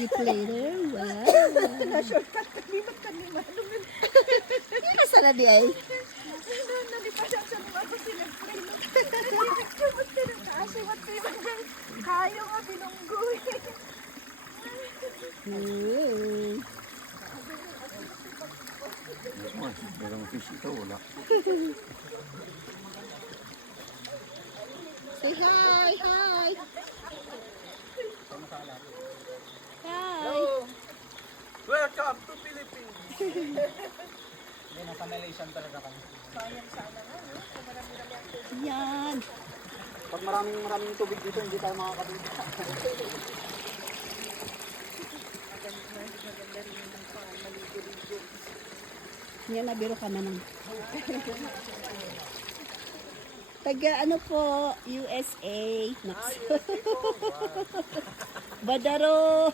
Trip later. Wow. Na-shortcut ka, limat ka ni Mano. Asa na di ay? Nalipasan sa mga ako sinag-pray. Nagpicture ka ng kaso. Kayo nga binunggoy. Merong fish ito, wala. Say hi, hi. Hi. Welcome to Philippines! Hindi, nasa Malaysian talaga kami. Yan. Pag maraming tubig dito, hindi tayo makakatubig. Yan, nabiro ka naman. Taga ano po, USA. Naks. Badaro.